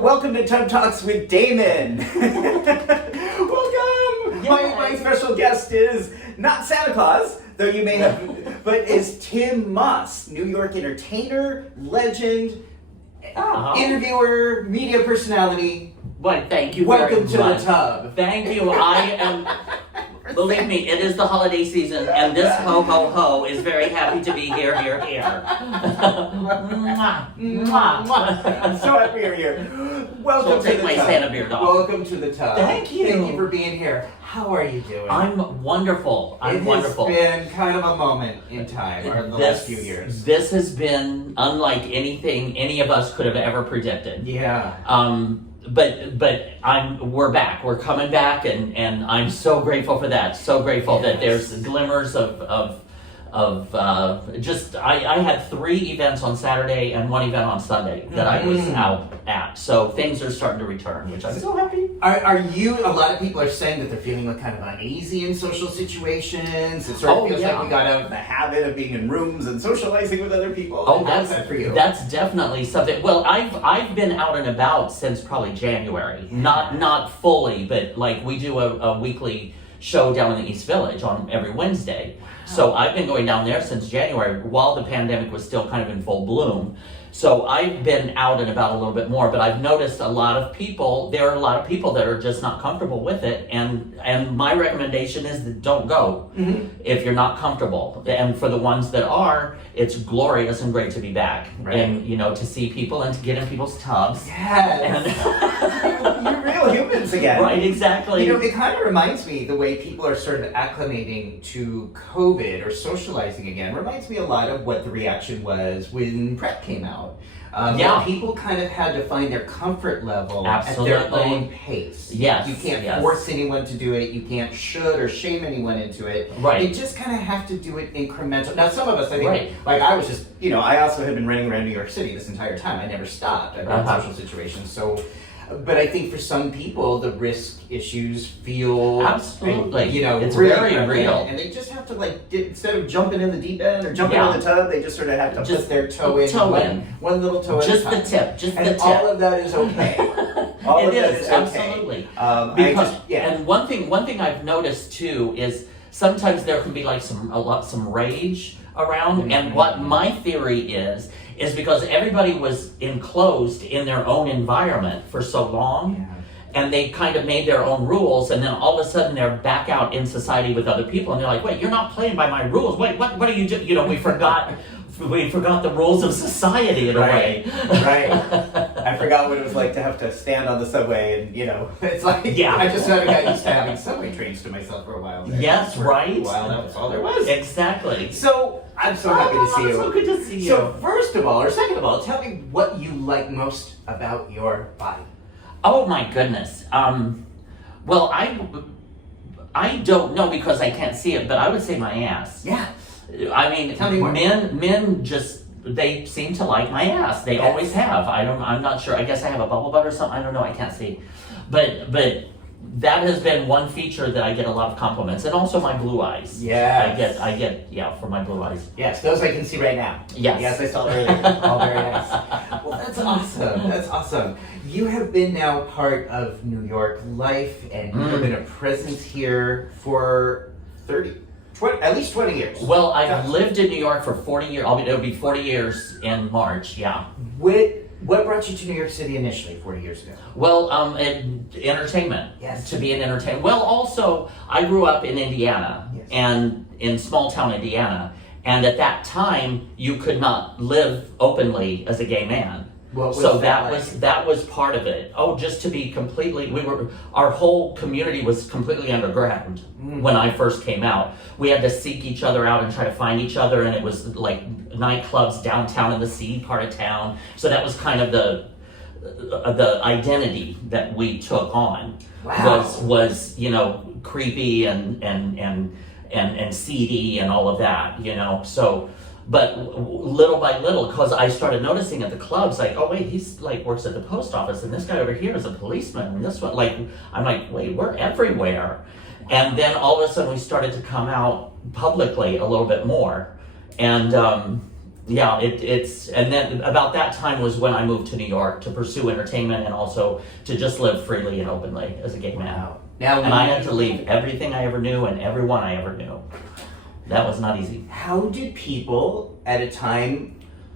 Welcome to Tub Talks with Damon. Welcome. My special guest is not Santa Claus, though you may have, but is Tym Moss, New York entertainer, legend, interviewer, media personality. Well, thank you very much. Welcome to the tub. Thank you. I am. Believe me, it is the holiday season, and this ho ho ho is very happy to be here. Mwah, mwah. I'm so happy you're here. Welcome to take the my tub. Santa beard off. Welcome to the tub. Thank you. Thank you for being here. How are you doing? I'm wonderful. I'm wonderful. It has been kind of a moment in time, or the last few years. This has been unlike anything any of us could have ever predicted. Yeah. But we're back. We're coming back, and I'm so grateful for that. So grateful that there's glimmers of just I had 3 events on Saturday and 1 event on Sunday that I was out at. So things are starting to return, which I'm so happy. Are you? A lot of people are saying that they're feeling like kind of uneasy in social situations. It sort of feels like you got out of the habit of being in rooms and socializing with other people. Oh, how's that for you? That's definitely something. Well, I've been out and about since probably January. Not fully, but like we do a weekly show down in the East Village on every Wednesday. So I've been going down there since January while the pandemic was still kind of in full bloom. So I've been out and about a little bit more, but I've noticed there are a lot of people that are just not comfortable with it. And my recommendation is that don't go if you're not comfortable. And for the ones that are, it's glorious and great to be back. Right. And, to see people and to get in people's tubs. Yes. You're real humans again. Right, exactly. It kind of reminds me the way people are sort of acclimating to COVID or socializing again. Reminds me a lot of what the reaction was when PrEP came out. People kind of had to find their comfort level at their own pace. Yes. You can't force anyone to do it. You can't should or shame anyone into it. Right. You just kind of have to do it incremental. Now, some of us, I think, like I was just, I also had been running around New York City this entire time. I never stopped. I've been in social situations. So, but I think for some people, the risk issues feel absolutely, it's really very real, and they just have to instead of jumping in the deep end or jumping in the tub, they just sort of have to put their toe in, one little toe just at a time. the tip, just and the tip. All of that is okay. All of that is absolutely. Okay. And one thing I've noticed too is sometimes there can be like some rage around, and what my theory is because everybody was enclosed in their own environment for so long, and they kind of made their own rules, and then all of a sudden they're back out in society with other people, and they're like, wait, you're not playing by my rules. Wait, what are you doing? We forgot the rules of society in a way. Right. I forgot what it was like to have to stand on the subway, and it's like I just sort of got used to having subway trains to myself for a while. Yes, right. Well, that was all there was. Exactly. So I'm so happy to see you. So good to see you. So first of all, or second of all, tell me what you like most about your body. Oh my goodness. Well, I don't know because I can't see it, but I would say my ass. Yeah. I mean, tell me more. Men just, they seem to like my ass. They always have. I'm not sure. I guess I have a bubble butt or something. I don't know. I can't see. But that has been one feature that I get a lot of compliments, and also my blue eyes. Yeah. I get for my blue eyes. Yes, those I can see right now. Yes, I saw earlier. All very nice. Well, that's awesome. That's awesome. You have been now part of New York life, and you have been a presence here for at least 20 years. Well, I've lived in New York for 40 years. It'll be 40 years in March. Yeah. What brought you to New York City initially 40 years ago? Well, entertainment. Yes. To be an entertainer. Well, also, I grew up in Indiana, and in small town Indiana, and at that time, you could not live openly as a gay man. So that was part of it. Oh, just to be completely, our whole community was completely underground when I first came out. We had to seek each other out and try to find each other, and it was like nightclubs downtown in the seedy part of town. So that was kind of the identity that we took on. Wow. Was creepy and seedy and all of that. So. But little by little, because I started noticing at the clubs, like, oh wait, he's like works at the post office, and this guy over here is a policeman, and this one, I'm like, wait, we're everywhere. And then all of a sudden we started to come out publicly a little bit more. And Yeah, it's and then about that time was when I moved to New York to pursue entertainment and also to just live freely and openly as a gay man. Wow. Now, And I had to leave everything I ever knew and everyone I ever knew. That was not easy. how did people at a time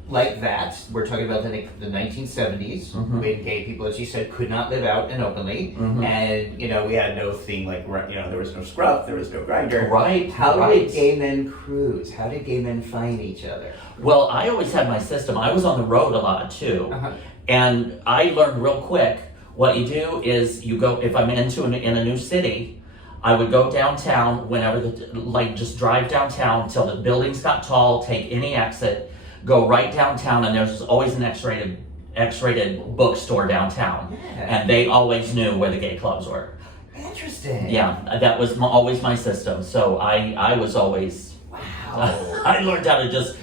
like that, we're talking about the 1970s, Mhm. when gay people, as you said, could not live out and openly, Mhm. and we had no thing like, there was no Scruff, there was no Grindr. Right. How right. did gay men cruise? How did gay men find each other? Well, I always had my system. I was on the road a lot too. Uh-huh. And I learned real quick what you do is you go, if I'm in a new city, I would go downtown whenever just drive downtown till the buildings got tall, take any exit, go right downtown, and there's always an X-rated bookstore downtown. Yeah. And they always knew where the gay clubs were. Interesting. Yeah, that was always my system. So I was always, Wow. I learned how to just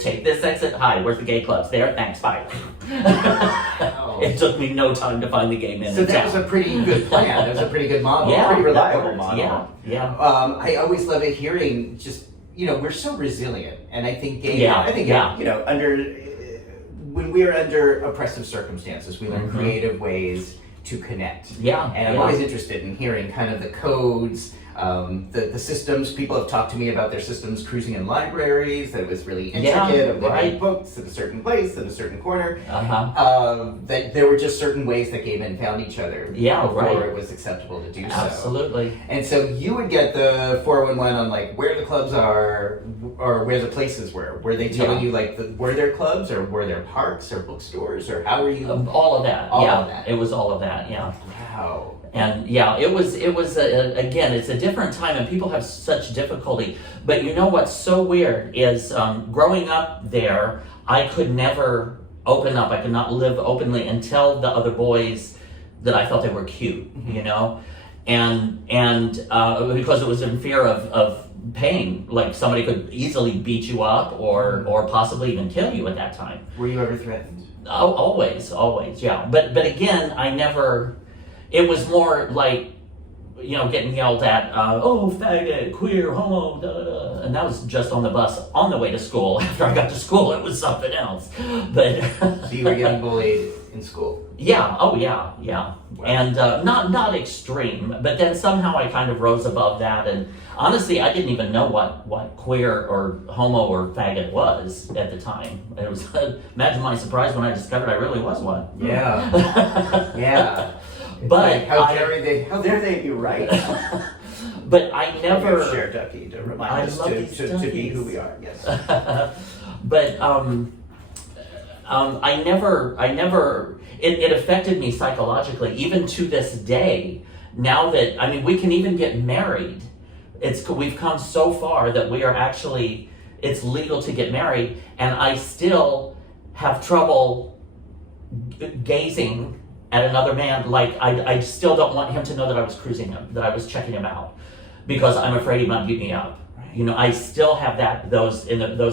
take this exit. Hi, where's the gay clubs? There, thanks, bye. Wow. It took me no time to find the gay men So in that town. was a pretty good plan. That was a pretty good model. Yeah, pretty that reliable worked. model. Yeah. I always love it hearing just, we're so resilient. And I think gay, Yeah, I think, yeah. when we're under oppressive circumstances, we learn Mhm. creative ways to connect. Yeah, And I'm yeah. always interested in hearing kind of the codes, the systems. People have talked to me about their systems cruising in libraries, that it was really intricate, of right. books at a certain place, at a certain corner. Uh-huh. That there were just certain ways that gay men found each other Yeah, before right. it was acceptable to do so. Absolutely. And so you would get the 411 on like where the clubs are or where the places were. Were they telling Yeah. you like were there clubs or were there parks or bookstores or how were you? All of that. All yeah. of that. It was all of that. Yeah. Wow. And yeah, it was again, it's a different time and people have such difficulty. But you know what's so weird is growing up there, I could never open up. I could not live openly and tell the other boys that I thought they were cute, and because it was in fear of pain, like somebody could easily beat you up or possibly even kill you at that time. Were you ever threatened? Oh, always, yeah. But again, I never. It was more like, getting yelled at. Oh, faggot, queer, homo, da da da, and that was just on the bus on the way to school. After I got to school, it was something else. But So you were getting bullied in school? yeah, oh yeah. Wow. And not extreme, but then somehow I kind of rose above that. And honestly, I didn't even know what queer or homo or faggot was at the time. It was imagine my surprise when I discovered I really was one. Yeah. Yeah. But Like, how dare they be right? But I never. Share Ducky to remind I us love to these be duckies. who we are. Yes. But I never. It affected me psychologically, even to this day. Now that we can even get married. We've come so far that we are actually. It's legal to get married, and I still have trouble gazing at another man. Like I still don't want him to know that I was cruising him, that I was checking him out, because I'm afraid he might beat me up. Right. I still have those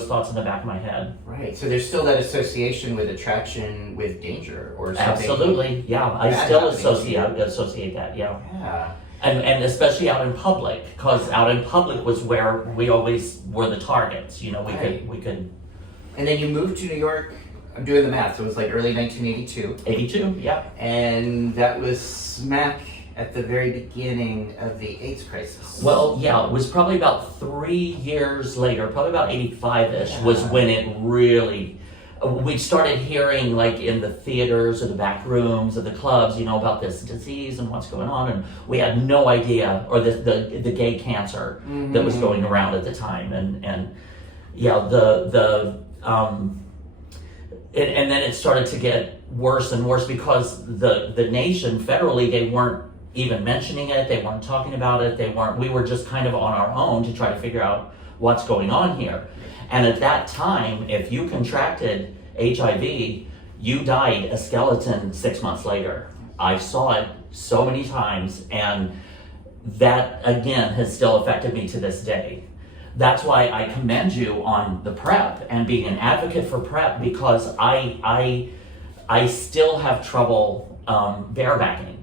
thoughts in the back of my head. Right. So there's still that association with attraction with danger or something. Absolutely, yeah. I bad still happening. associate that, yeah. Yeah. And especially out in public, because out in public was where we always were the targets. We could. And then you moved to New York. I'm doing the math. So it was like early 1982. 82, yeah. And that was smack at the very beginning of the AIDS crisis. Well, yeah, it was probably about 3 years later, probably about 85-ish, was when it really, we started hearing like in the theaters or the back rooms of the clubs, about this disease and what's going on, and we had no idea, or the gay cancer that was going around at the time, and yeah, and then it started to get worse and worse because the nation federally, they weren't even mentioning it, they weren't talking about it, we were just kind of on our own to try to figure out what's going on here. And at that time, if you contracted HIV, you died a skeleton 6 months later. I saw it so many times, and that again has still affected me to this day. That's why I commend you on the PrEP and being an advocate for PrEP, because I still have trouble barebacking,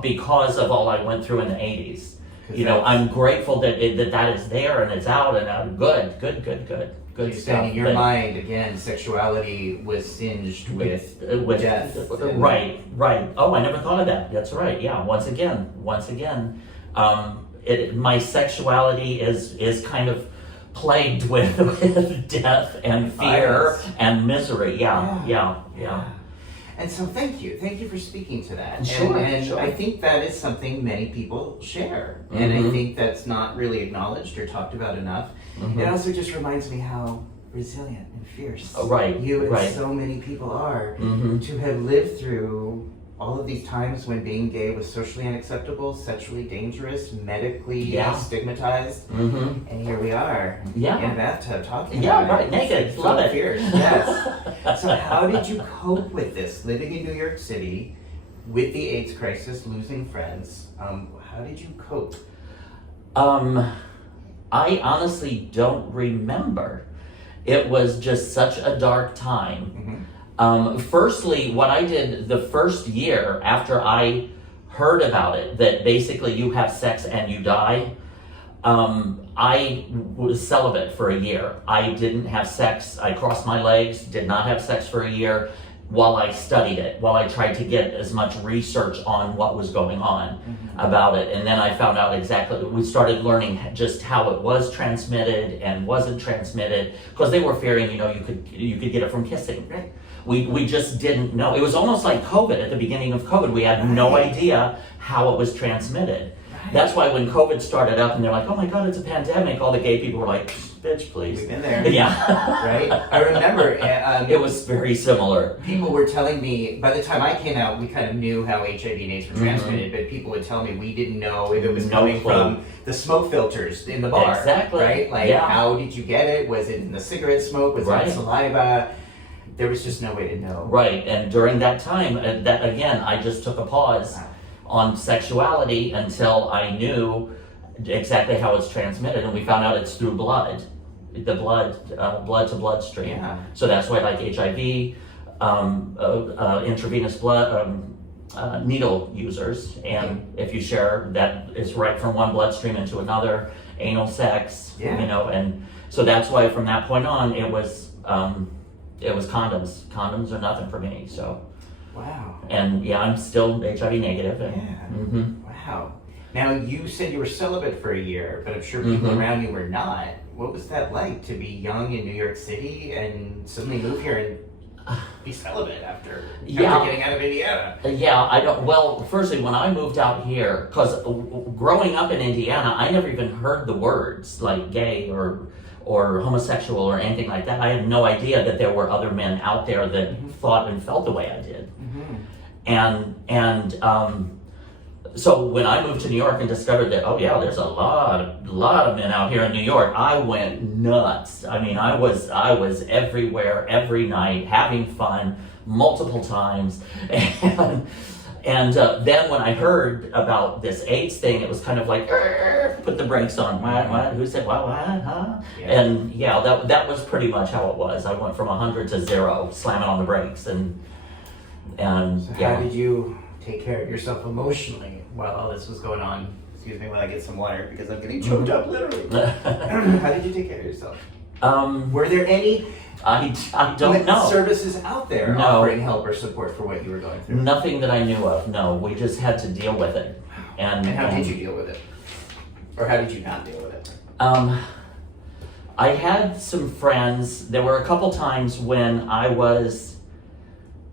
because of all I went through in the 80s. I'm grateful that that is there and it's out and good. good So stuff. in your mind, again, sexuality was singed with death. Right. Oh, I never thought of that. That's right. Yeah. Once again, my sexuality is kind of plagued with, with death and fear and misery. Yeah. And so thank you for speaking to that. Sure, and sure. I think that is something many people share. And I think that's not really acknowledged or talked about enough. It also just reminds me how resilient and fierce you and so many people are to have lived through all of these times when being gay was socially unacceptable, sexually dangerous, medically stigmatized, and here we are in a bathtub talking about it. Naked, love it. Fierce, yes. So how did you cope with this, living in New York City, with the AIDS crisis, losing friends? How did you cope? I honestly don't remember. It was just such a dark time. Firstly, what I did the first year after I heard about it, that basically you have sex and you die, I was celibate for a year. I didn't have sex. I crossed my legs, did not have sex for a year while I studied it, while I tried to get as much research on what was going on about it. And then I found out exactly, we started learning just how it was transmitted and wasn't transmitted, because they were fearing, you could get it from kissing. Right. We just didn't know. It was almost like COVID. At the beginning of COVID, we had no idea how it was transmitted. That's why when COVID started up and they're like, oh my God, it's a pandemic, all the gay people were like, bitch, please. We've been there. Yeah. Right? I remember. It was very similar. People were telling me, by the time I came out, we kind of knew how HIV and AIDS were transmitted, but people would tell me we didn't know if it was coming from the smoke filters in the bar. Exactly. Right? Like, how did you get it? Was it in the cigarette smoke? Was it in saliva? There was just no way to know. Right. And during that time, I just took a pause on sexuality until I knew exactly how it's transmitted, and we found out it's through blood, blood to bloodstream. Yeah. So that's why, like HIV, intravenous blood needle users, and if you share, that is right from one bloodstream into another. Anal sex, and so that's why from that point on it was condoms. Condoms are nothing for me. So. Wow. And I'm still HIV negative. And, Wow. Now, you said you were celibate for a year, but I'm sure people around you were not. What was that like to be young in New York City and suddenly move here and be celibate after getting out of Indiana? Well, firstly, when I moved out here, because growing up in Indiana, I never even heard the words like gay or homosexual or anything like that. I had no idea that there were other men out there that thought and felt the way I did. And so when I moved to New York and discovered that, there's a lot of men out here in New York, I went nuts. I mean, I was everywhere, every night, having fun, multiple times. And then when I heard about this AIDS thing, it was kind of like, put the brakes on. What? Who said what? Huh? Yeah. And that was pretty much how it was. I went from 100 to 0, slamming on the brakes. And so how did you take care of yourself emotionally while all this was going on? Excuse me while I get some water because I'm getting choked up literally. How did you take care of yourself? Were there any I don't know services out there offering help or support for what you were going through? Nothing that I knew of. No, we just had to deal with it. And how did you deal with it? Or how did you not deal with it? I had some friends. There were a couple times when I was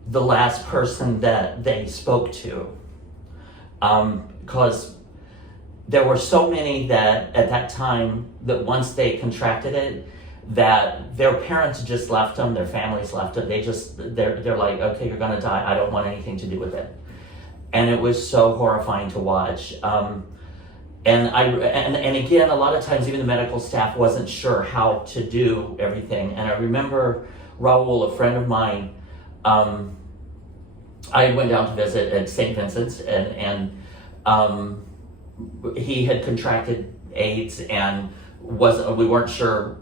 the last person that they spoke to, because there were so many that at that time that once they contracted it, that their parents just left them, their families left them. They're like, okay, you're gonna die. I don't want anything to do with it. And it was so horrifying to watch. And again, a lot of times even the medical staff wasn't sure how to do everything. And I remember Raul, a friend of mine, I went down to visit at St. Vincent's, and he had contracted AIDS and we weren't sure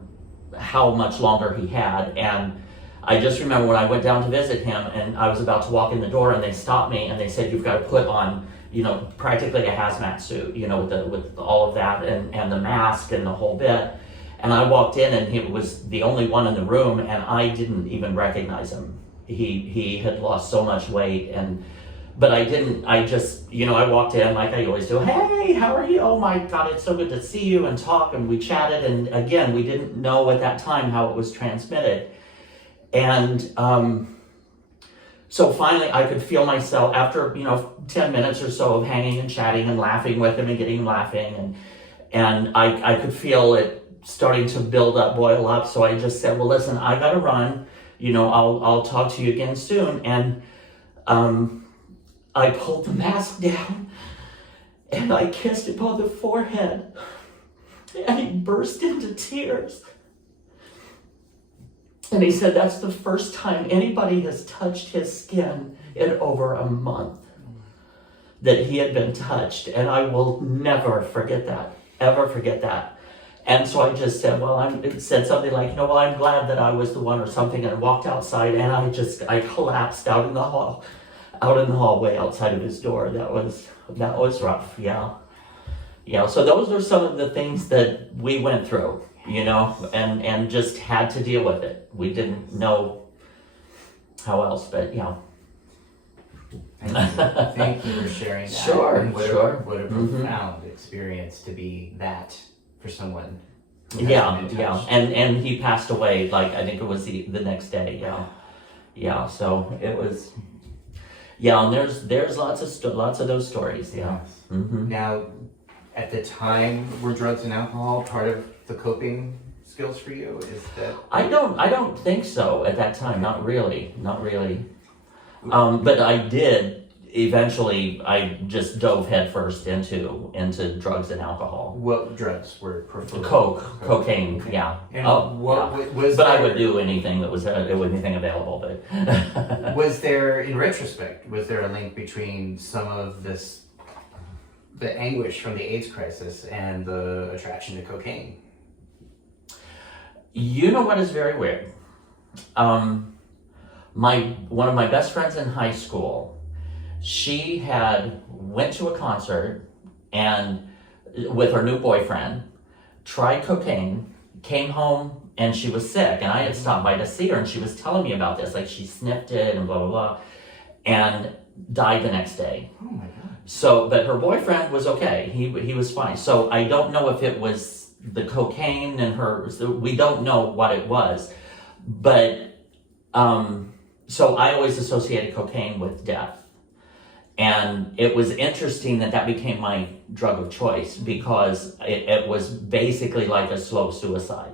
how much longer he had. And I just remember when I went down to visit him and I was about to walk in the door and they stopped me and they said, you've got to put on, practically a hazmat suit, with all of that and the mask and the whole bit. And I walked in, and he was the only one in the room, and I didn't even recognize him. He had lost so much weight, but I just, I walked in like I always do. Hey, how are you? Oh my God, it's so good to see you and talk. And we chatted. And again, we didn't know at that time how it was transmitted. And so finally I could feel myself after, 10 minutes or so of hanging and chatting and laughing with him and getting him laughing. And I could feel it starting to build up, boil up. So I just said, well, listen, I got to run. I'll talk to you again soon. And I pulled the mask down and I kissed him on the forehead, and he burst into tears. And he said, that's the first time anybody has touched his skin in over a month that he had been touched. And I will never forget that, ever forget that. And so I just said, said something like, well, I'm glad that I was the one or something, and walked outside, and I collapsed out in the hallway outside of his door. That was rough, yeah. So those are some of the things that we went through, and just had to deal with it. We didn't know how else, but yeah. Thank you for sharing that. Sure, and what sure. What a profound experience to be that for someone. Yeah. And he passed away, I think it was the next day, yeah. So it was, and there's lots of those stories, yeah. Yes. Mm-hmm. Now, at the time, were drugs and alcohol part of the coping skills for you? Is that? I don't think so at that time. Not really. But I did. Eventually, I just dove headfirst into drugs and alcohol. What drugs were preferred? Cocaine, yeah. And was but I would do anything that was anything available. But was there, in retrospect, a link between some of the anguish from the AIDS crisis and the attraction to cocaine? You know what is very weird? One of my best friends in high school, she had went to a concert and with her new boyfriend, tried cocaine, came home, and she was sick. And I had stopped by to see her, and she was telling me about this, she sniffed it and blah blah blah, and died the next day. Oh my God. So, but her boyfriend was okay. He was fine. So I don't know if it was the cocaine and we don't know what it was, but so I always associated cocaine with death. And it was interesting that became my drug of choice, because it was basically like a slow suicide.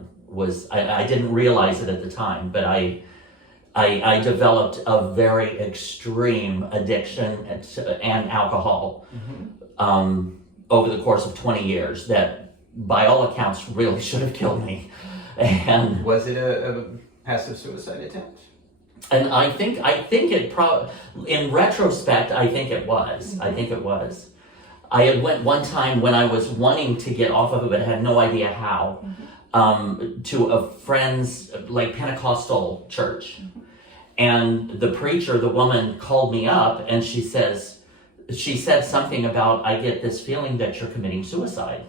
I didn't realize it at the time, but I developed a very extreme addiction and alcohol over the course of 20 years that, by all accounts, really should have killed me. And was it a passive suicide attempt? And I think it in retrospect, I think it was. I had went one time when I was wanting to get off of it, but had no idea how, to a friend's Pentecostal church. And the preacher, the woman, called me up, and she said something about, I get this feeling that you're committing suicide.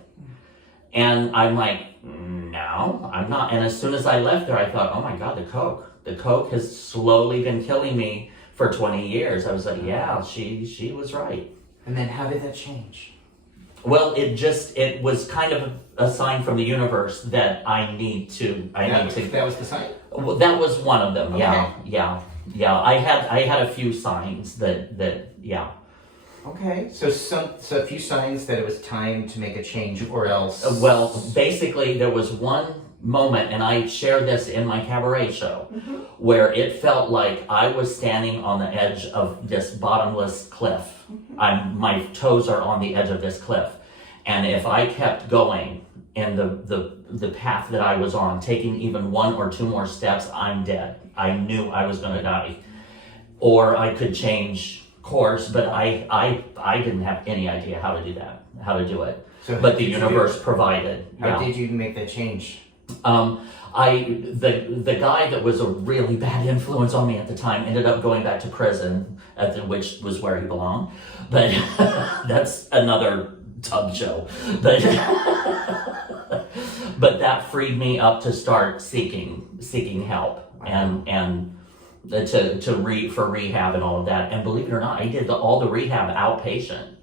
And I'm like, no, I'm not. And as soon as I left there, I thought, oh my God, the coke. The coke has slowly been killing me for 20 years. I was like, yeah, she was right. And then how did that change? Well, it was kind of a sign from the universe that I need to. That was the sign? Well, that was one of them. Okay. Yeah. I had a few signs that. Okay, so a few signs that it was time to make a change, or else. Well, basically, there was one moment, and I shared this in my cabaret show, where it felt like I was standing on the edge of this bottomless cliff. My toes are on the edge of this cliff, and if I kept going in the path that I was on, taking even one or two more steps, I'm dead. I knew I was going to die, or I could change course, but I didn't have any idea how to do it. So but the universe provided. How did you make that change? The guy that was a really bad influence on me at the time ended up going back to prison, which was where he belonged. But that's another tub show. But that freed me up to start seeking help and for rehab and all of that. And believe it or not, I did all the rehab outpatient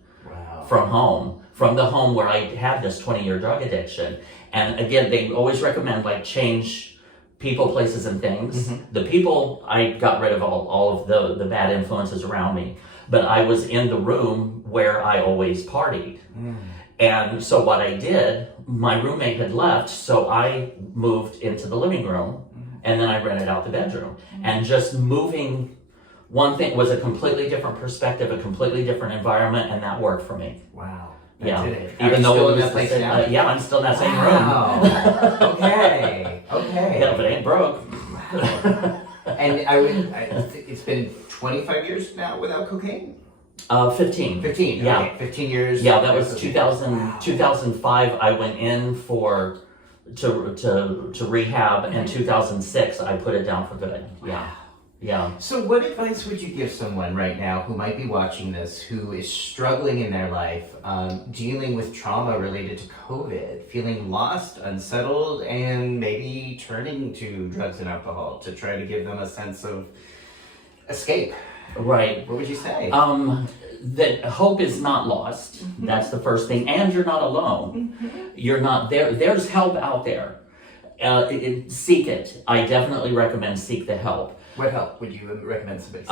from the home where I had this 20-year drug addiction. And again, they always recommend like change people, places, and things. The people, I got rid of all of the bad influences around me, but I was in the room where I always partied. And so what I did, my roommate had left, so I moved into the living room, and then I rented out the bedroom. And just moving one thing was a completely different perspective, a completely different environment, and that worked for me. Wow. Yeah. Did it. Even though still it in was that place the now? yeah, I'm still in that same room. Okay. Yeah, if it ain't broke. And it's been 25 years now without cocaine? 15. 15, Yeah. Okay. 15 years. Yeah, that was 2005. I went in to rehab, and 2006 I put it down for good. Yeah. So what advice would you give someone right now who might be watching this, who is struggling in their life, dealing with trauma related to COVID, feeling lost, unsettled, and maybe turning to drugs and alcohol to try to give them a sense of escape? Right. What would you say? That hope is not lost. That's the first thing. And you're not alone. You're not there. There's help out there. Seek it. I definitely recommend seek the help. What help would you recommend somebody seek?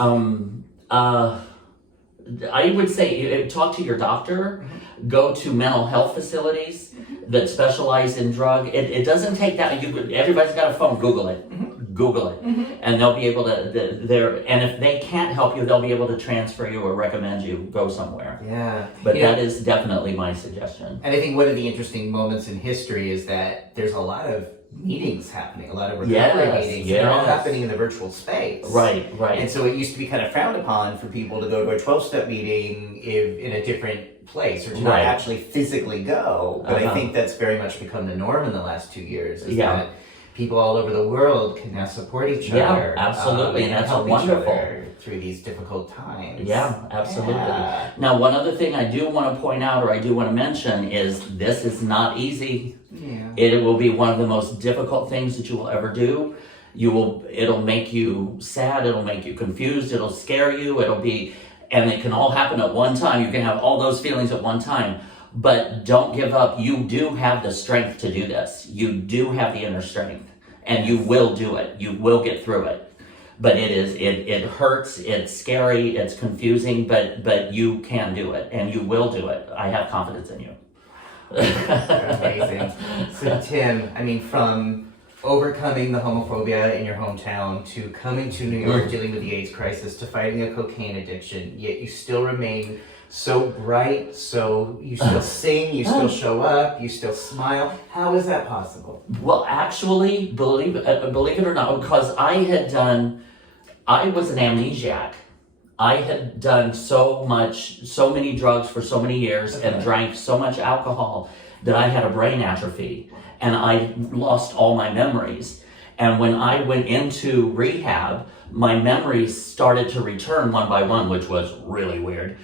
I would say talk to your doctor, go to mental health facilities that specialize in drug. It doesn't take that. Everybody's got a phone. Google it. And they'll be able to. And if they can't help you, they'll be able to transfer you or recommend you go somewhere. Yeah. But that is definitely my suggestion. And I think one of the interesting moments in history is that there's a lot of meetings happening, a lot of recovery meetings. They're all happening in the virtual space. Right. And so it used to be kind of frowned upon for people to go to a 12-step meeting in a different place, or to not actually physically go. But I think that's very much become the norm in the last 2 years. That people all over the world can now support each other. Yeah, absolutely, and that's help wonderful. each other through these difficult times. Yeah, absolutely. Yeah. Now, one other thing I do want to point out, or I do want to mention, is this is not easy. Yeah. It will be one of the most difficult things that you will ever do. It'll make you sad, it'll make you confused, it'll scare you, and it can all happen at one time. You can have all those feelings at one time. But don't give up. You do have the strength to do this. You do have the inner strength, and you will do it. You will get through it. But it hurts, it's scary, it's confusing, but you can do it, and you will do it. I have confidence in you. Amazing. So Tim, from overcoming the homophobia in your hometown to coming to New York, dealing with the AIDS crisis, to fighting a cocaine addiction, yet you still remain so bright, so you still sing, you still show up, you still smile. How is that possible? Well, actually, believe it or not, because I was an amnesiac. I had done so many drugs for so many years and drank so much alcohol that I had a brain atrophy, and I lost all my memories. And when I went into rehab, my memories started to return one by one, which was really weird.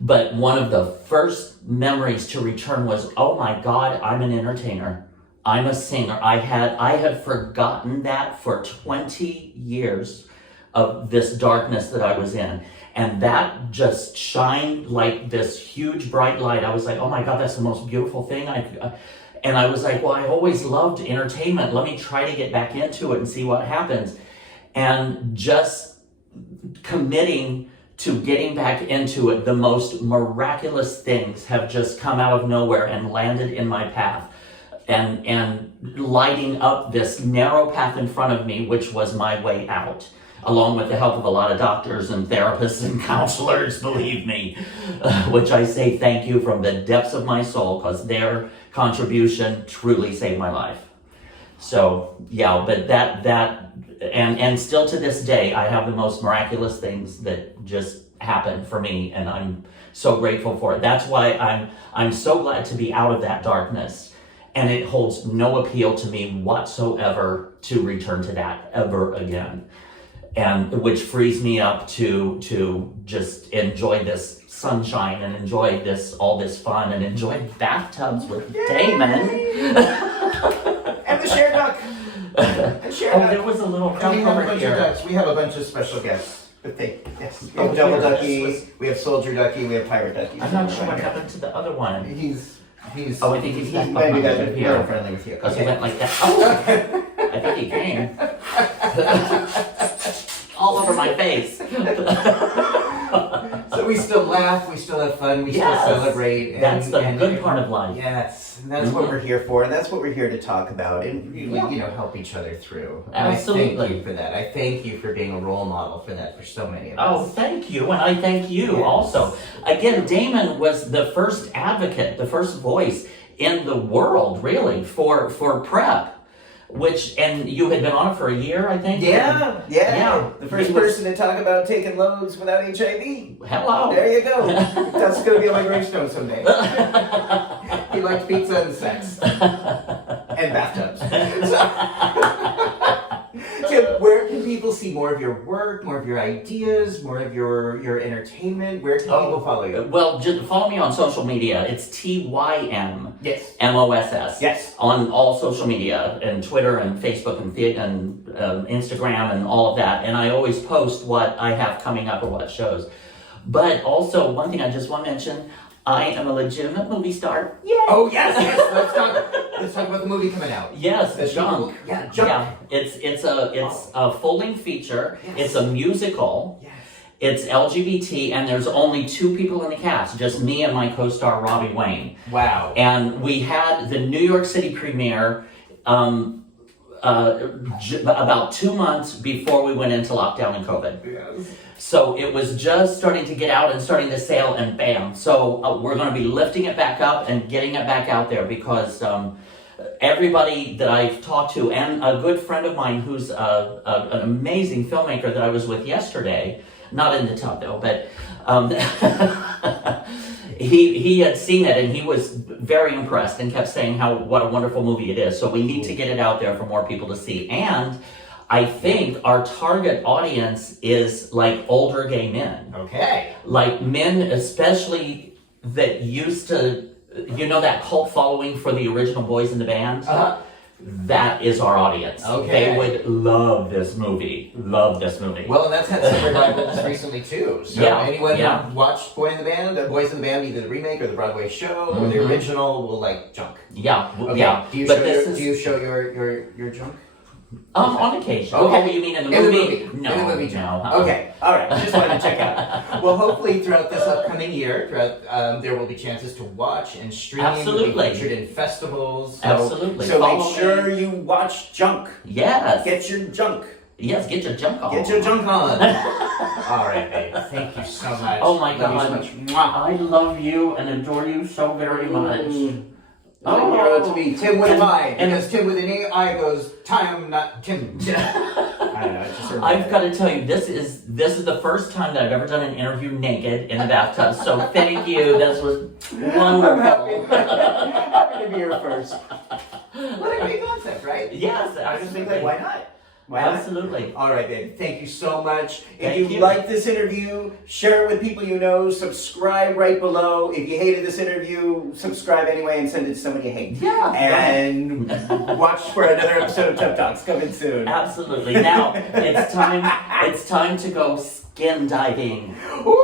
But one of the first memories to return was, oh my God, I'm an entertainer. I'm a singer. I had forgotten that for 20 years of this darkness that I was in. And that just shined like this huge bright light. I was like, oh my God, that's the most beautiful thing. And I was like, well, I always loved entertainment. Let me try to get back into it and see what happens. And just committing to getting back into it, the most miraculous things have just come out of nowhere and landed in my path. And lighting up this narrow path in front of me, which was my way out, along with the help of a lot of doctors and therapists and counselors, believe me, which I say thank you from the depths of my soul, because their contribution truly saved my life. So, yeah, but and still to this day, I have the most miraculous things that just happen for me, and I'm so grateful for it. That's why I'm so glad to be out of that darkness, and it holds no appeal to me whatsoever to return to that ever again. And which frees me up to just enjoy this sunshine and enjoy all this fun and enjoy bathtubs with Damon. and share. Oh, there was a little And we cup have a over bunch here. of ducks. We have a bunch of special guests. But yes. We Oh, have Double here, Ducky, this we have Soldier Ducky, we have Pirate Ducky. I'm not sure what happened to the other one. He's. Oh, I think he's back maybe behind that's here. more friendly with you. Because he Okay. went like that. Oh, I think he came. All over my face. So we still laugh, we still have fun, we Yes. still celebrate. And, That's the good part of life. Yes, and that's what we're here for, and that's what we're here to talk about, and really, help each other through. And Absolutely. I thank you for that. I thank you for being a role model for that for so many of Oh, us. thank you. And I thank you Yes. also. Again, Damon was the first advocate, the first voice in the world, really, for PrEP. And you had been on it for a year, I think? Yeah. The first He was- person to talk about taking loads without HIV. Hello. There you go. That's going to be on my gravestone someday. He liked pizza and sex. And bathtubs. Tim, where can people see more of your work, more of your ideas, more of your entertainment? Where can people follow you? Well, just follow me on social media. It's TYM Yes. MOSS. Yes. On all social media, and Twitter and Facebook and Instagram and all of that. And I always post what I have coming up or what shows. But also, one thing I just want to mention, I am a legitimate movie star. Yay! Oh yes. Let's talk about the movie coming out. Yes, The Junk. Yeah, Junk. Yeah, it's a full-length feature. Yes. It's a musical. Yes. It's LGBT, and there's only 2 people in the cast, just me and my co-star Robbie Wayne. Wow. And we had the New York City premiere about 2 months before we went into lockdown and COVID. Yes. So it was just starting to get out and starting to sail, and bam. So we're going to be lifting it back up and getting it back out there because everybody that I've talked to, and a good friend of mine who's an amazing filmmaker that I was with yesterday, not in the tub though, but he had seen it and he was very impressed and kept saying what a wonderful movie it is. So we need to get it out there for more people to see. And I think our target audience is like older gay men. Okay. Like men especially that used to, that cult following for the original Boys in the Band? That is our audience. Okay. They would love this movie. Well, and that's had some revivals recently too. So anyone who watched Boys in the Band, either the remake or the Broadway show or the original, will like Junk. Yeah, Okay. yeah. Do you show your Junk? On occasion. Okay. Oh, you mean in the In the movie? movie. No, In the movie, no. Okay, all right. Just wanted to check out. Well, hopefully throughout this upcoming year, there will be chances to watch and stream. Absolutely. We'll be featured in festivals. Absolutely. So Follow make sure you watch Junk. Yes. Get your junk. Yes, get your junk on. Get your junk on. All right, babe. Thank you so much. Oh my Love God. you so much. Mwah. I love you and adore you so very much. Oh, you're out to be Tim with an I, and- because Tim with an I goes time, not Tim. I don't know. It's just sort of I've got to tell you, this is the first time that I've ever done an interview naked in the bathtub. So thank you. This was wonderful. I'm happy to be here first. What a great concept, right? Yes, I just think, absolutely. like, why not? Why not? Absolutely. All right, babe. Thank you so much. Thank If you you. liked this interview, share it with people you know. Subscribe right below. If you hated this interview, subscribe anyway and send it to someone you hate. Yeah. And watch for another episode of Tub Talks coming soon. Absolutely. Now it's time to go skin diving. Woo!